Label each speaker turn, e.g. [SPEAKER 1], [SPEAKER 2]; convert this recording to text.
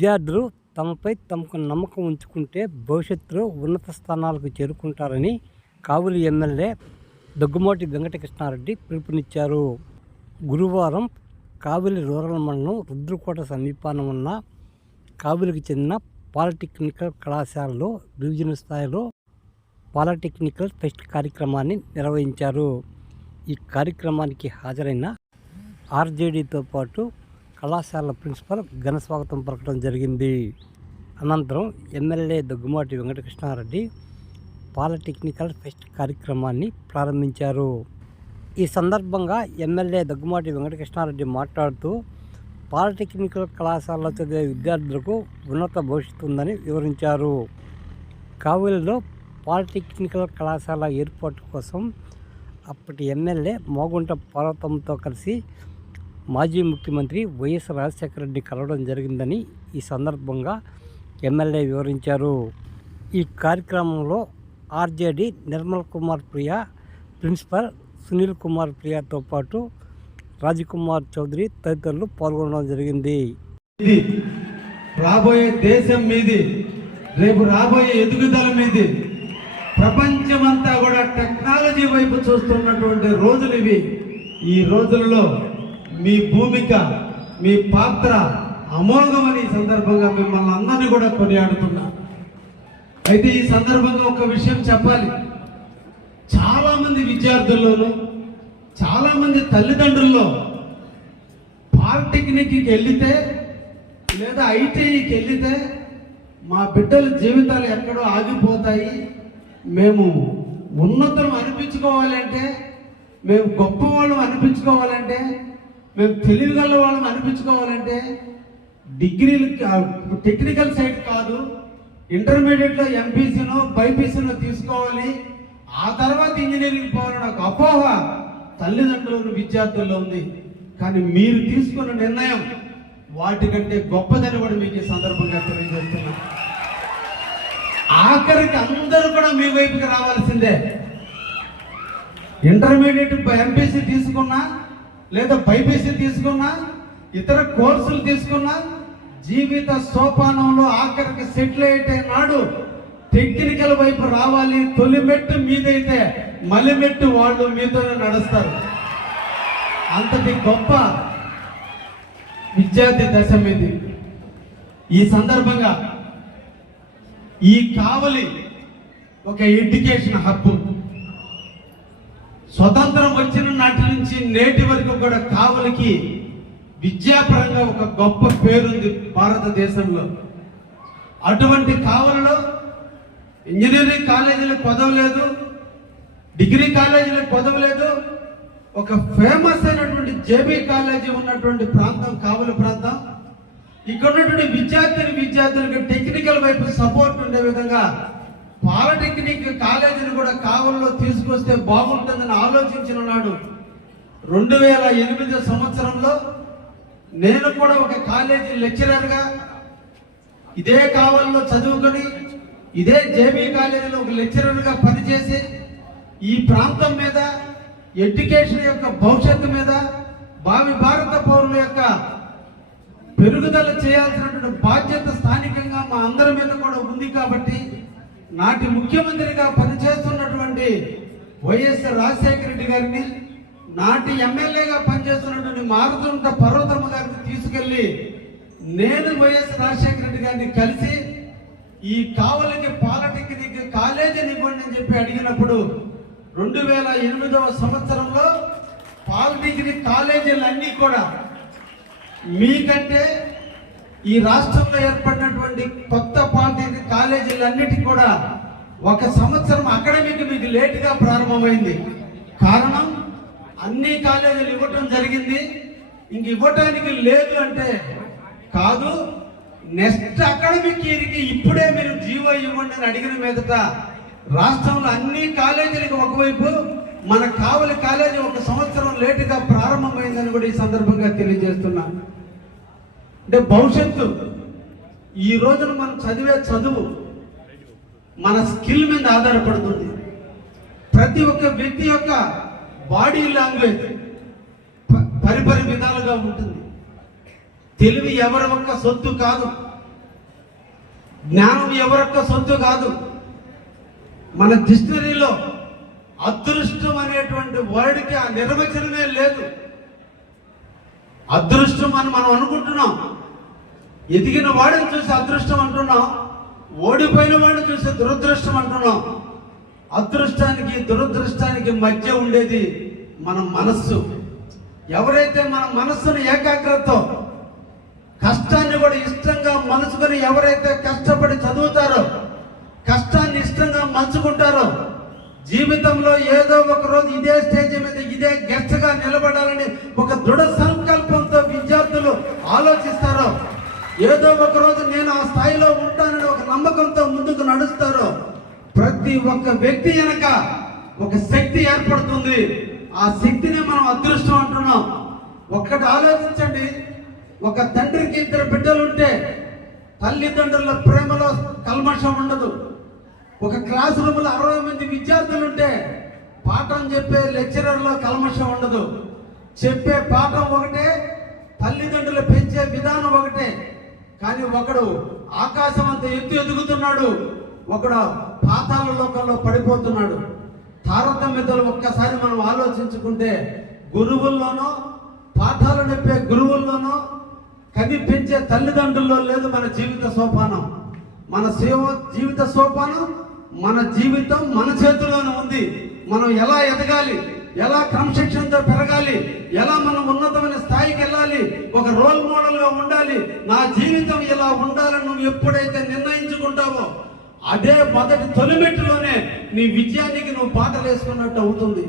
[SPEAKER 1] విద్యార్థులు తమపై తమకు నమ్మకం ఉంచుకుంటే భవిష్యత్తులో ఉన్నత స్థానాలకు చేరుకుంటారని కావులి ఎమ్మెల్యే దగ్గుమోటి వెంకటకృష్ణారెడ్డి పిలుపునిచ్చారు. గురువారం కావిలి రూరల్ మండలం రుద్రకోట సమీపాన ఉన్న కావిలికి చెందిన పాలిటెక్నికల్ కళాశాలలో డివిజన్ స్థాయిలో పాలిటెక్నికల్ ఫెస్ట్ కార్యక్రమాన్ని నిర్వహించారు. ఈ కార్యక్రమానికి హాజరైన ఆర్జేడీతో పాటు కళాశాల ప్రిన్సిపల్ ఘన స్వాగతం పలకడం జరిగింది. అనంతరం MLA Daggumati Venkatakrishnareddy polytechnical fest కార్యక్రమాన్ని ప్రారంభించారు. ఈ సందర్భంగా ఎమ్మెల్యే దగ్గుమాటి వెంకటకృష్ణారెడ్డి మాట్లాడుతూ పాలిటెక్నికల్ కళాశాలలో చదివే విద్యార్థులకు ఉన్నత భవిష్యత్తు ఉందని వివరించారు. కావులిలో పాలిటెక్నికల్ కళాశాల ఏర్పాటు కోసం అప్పటి ఎమ్మెల్యే మోగుంట పర్వతంతో కలిసి మాజీ ముఖ్యమంత్రి వైఎస్ రాజశేఖర రెడ్డి కలవడం జరిగిందని ఈ సందర్భంగా ఎమ్మెల్యే వివరించారు. ఈ కార్యక్రమంలో ఆర్జేడి నిర్మల్ కుమార్ ప్రియ ప్రిన్సిపల్ సునీల్ కుమార్ ప్రియాతో పాటు రాజకుమార్ చౌదరి తదితరులు పాల్గొనడం జరిగింది.
[SPEAKER 2] ఇది రాబోయే దేశం మీది రేపు రాబోయే ఎదుగుదల మీది. ప్రపంచమంతా కూడా టెక్నాలజీ వైపు చూస్తున్నటువంటి రోజులు ఇవి. ఈ రోజులలో మీ భూమిక మీ పాత్ర అమోఘమని సందర్భంగా మిమ్మల్ని అందరినీ కూడా కొనియాడుతున్నా. అయితే ఈ సందర్భంగా ఒక విషయం చెప్పాలి. చాలామంది విద్యార్థుల్లోనూ చాలామంది తల్లిదండ్రుల్లో పాలిటెక్నిక్కి వెళితే లేదా ఐటీఐకి వెళితే మా బిడ్డల జీవితాలు ఎక్కడో ఆగిపోతాయి. మేము ఉన్నతం అనిపించుకోవాలంటే మేము గొప్పవాళ్ళం అనిపించుకోవాలంటే మేము తెలివిగల వాళ్ళని అనిపించుకోవాలంటే డిగ్రీలు టెక్నికల్ సైడ్ కాదు ఇంటర్మీడియట్లో ఎంపీసీనో బైపీసీనో తీసుకోవాలి. ఆ తర్వాత ఇంజనీరింగ్ పోవాలని ఒక అపోహ తల్లిదండ్రులు విద్యార్థుల్లో ఉంది. కానీ మీరు తీసుకున్న నిర్ణయం వాటికంటే గొప్పదని కూడా మీకు ఈ సందర్భంగా తెలియజేస్తున్నా ఆఖరికి అందరూ కూడా మీ వైపుకి రావాల్సిందే. ఇంటర్మీడియట్ ఎంపీసీ తీసుకున్నా లేదా బైపీసీ తీసుకున్నా ఇతర కోర్సులు తీసుకున్నా జీవిత సోపానంలో ఆఖరికి సెటిల్ అయితే నాడు టెక్నికల్ వైపు రావాలి తొలి మెట్టు మీదైతే మలిమెట్టు వాళ్ళు మీతోనే నడుస్తారు. అంతటి గొప్ప విద్యార్థి దశ మీది. ఈ సందర్భంగా ఈ కావలి ఒక ఎడ్యుకేషన్ హక్కు స్వతంత్రం వచ్చిన నాటి నుంచి నేటి వరకు కూడా కావలికి విద్యాపరంగా ఒక గొప్ప పేరుంది భారతదేశంలో. అటువంటి కావలలో ఇంజనీరింగ్ కాలేజీలకు పదవలేదు డిగ్రీ కాలేజీలకు పదవలేదు ఒక ఫేమస్ అయినటువంటి జేబీ కాలేజీ ఉన్నటువంటి ప్రాంతం కావలి ప్రాంతం. ఇక్కడ ఉన్నటువంటి విద్యార్థిని విద్యార్థులకు టెక్నికల్ వైపు సపోర్ట్ ఉండే విధంగా పాలిటెక్నిక్ కాలేజీని కూడా కావల్లో తీసుకొస్తే బాగుంటుందని ఆలోచించిన నాడు రెండు వేల ఎనిమిది సంవత్సరంలో నేను కూడా ఒక కాలేజీ లెక్చరర్గా ఇదే కావల్లో చదువుకొని ఇదే జేబీ కాలేజీలో ఒక లెక్చరర్గా పనిచేసి ఈ ప్రాంతం మీద ఎడ్యుకేషన్ యొక్క భవిష్యత్తు మీద భావి భారత పౌరుల యొక్క పెరుగుదల చేయాల్సినటువంటి బాధ్యత స్థానికంగా మా అందరి మీద కూడా ఉంది కాబట్టి నాటి ముఖ్యమంత్రిగా పనిచేస్తున్నటువంటి వైఎస్ రాజశేఖర రెడ్డి గారిని నాటి ఎమ్మెల్యేగా పనిచేస్తున్నటువంటి మారుతుంట పర్వతమ్మ గారిని తీసుకెళ్ళి నేను వైఎస్ రాజశేఖర రెడ్డి గారిని కలిసి ఈ కావలికి పాలటెక్నిక్ కాలేజీని ఇవ్వండి అని చెప్పి అడిగినప్పుడు రెండు వేల ఎనిమిదవ సంవత్సరంలో పాలిటెక్నిక్ కాలేజీలన్నీ కూడా మీకంటే ఈ రాష్ట్రంలో ఏర్పడిన ఒక సంవత్సరం అకాడమిక్ మీకు లేటుగా ప్రారంభమైంది. కారణం అన్ని కాలేజీలు ఇవ్వటం జరిగింది. ఇంక ఇవ్వటానికి లేదు అంటే కాదు నెక్స్ట్ అకాడమిక్ ఇయర్కి ఇప్పుడే మీరు జీవో ఇవ్వండి అని అడిగిన మీదట రాష్ట్రంలో అన్ని కాలేజీలకు ఒకవైపు మన కావలి కాలేజీ ఒక సంవత్సరం లేటుగా ప్రారంభమైందని కూడా ఈ సందర్భంగా తెలియజేస్తున్నాను అంటే భవిష్యత్తు ఈ రోజున మనం చదివే చదువు మన స్కిల్ మీద ఆధారపడుతుంది. ప్రతి ఒక్క వ్యక్తి యొక్క బాడీ లాంగ్వేజ్ పరిపరి విధాలుగా ఉంటుంది. తెలివి ఎవరి ఒక్క సొత్తు కాదు. జ్ఞానం ఎవరొక్క సొత్తు కాదు. మన డిక్షనరీలో అదృష్టం అనేటువంటి వర్డ్కి ఆ నిర్వచనమే లేదు. అదృష్టం అని మనం అనుకుంటున్నాం. ఎదిగిన వాడిని చూసి అదృష్టం అంటున్నాం. ఓడిపోయిన వాడిని చూసి దురదృష్టం అంటున్నాం. అదృష్టానికి దురదృష్టానికి మధ్య ఉండేది మన మనస్సు. ఎవరైతే మన మనస్సును ఏకాగ్రతతో కష్టాన్ని కూడా ఇష్టంగా మనసుకొని ఎవరైతే కష్టపడి చదువుతారో కష్టాన్ని ఇష్టంగా మలుచుకుంటారో జీవితంలో ఏదో ఒక రోజు ఇదే స్టేజ్ మీద ఇదే గెస్ట్గా నిలబడాలని ఒక దృఢ సంకల్పంతో విద్యార్థులు ఆలోచిస్తారో ఏదో ఒక రోజు నేను ఆ స్థాయిలో ఉంటానని ఒక నమ్మకంతో ముందుకు నడుస్తారో ప్రతి ఒక్క వ్యక్తి వెనక ఒక శక్తి ఏర్పడుతుంది. ఆ శక్తిని మనం అదృష్టం అంటున్నాం. ఒక్కటి ఆలోచించండి. ఒక తండ్రికి ఇద్దరు బిడ్డలు ఉంటే తల్లిదండ్రుల ప్రేమలో కల్మషం ఉండదు. ఒక క్లాస్ రూమ్లో అరవై మంది విద్యార్థులు ఉంటే పాఠం చెప్పే లెక్చరర్లో కల్మషం ఉండదు. చెప్పే పాఠం ఒకటే తల్లిదండ్రులు పెంచే విధానం ఒకటే. కానీ ఒకడు ఆకాశం అంత ఎత్తు ఎదుగుతున్నాడు ఒకడు పాతాల లోకంలో పడిపోతున్నాడు. తారతమ్యతలు ఒక్కసారి మనం ఆలోచించుకుంటే గురువుల్లోనో పాఠాలు చెప్పే గురువుల్లోనో కవి పెంచే తల్లిదండ్రుల్లో లేదు మన జీవిత సోపానం. మన సేవ జీవిత సోపానం మన జీవితం మన చేతిలోనే ఉంది. మనం ఎలా ఎదగాలి? ఎలా క్రమశిక్షణతో పెరగాలి? ఎలా మనం ఉన్నతమైన స్థాయికి వెళ్ళాలి ఒక రోల్ మోడల్గా ఉండాలి. నా జీవితం ఇలా ఉండాలని నువ్వు ఎప్పుడైతే నిర్ణయించుకుంటావో అదే మొదటి తొలిమెట్టులోనే నీ విజయానికి నువ్వు పాటలు వేసుకున్నట్టు అవుతుంది.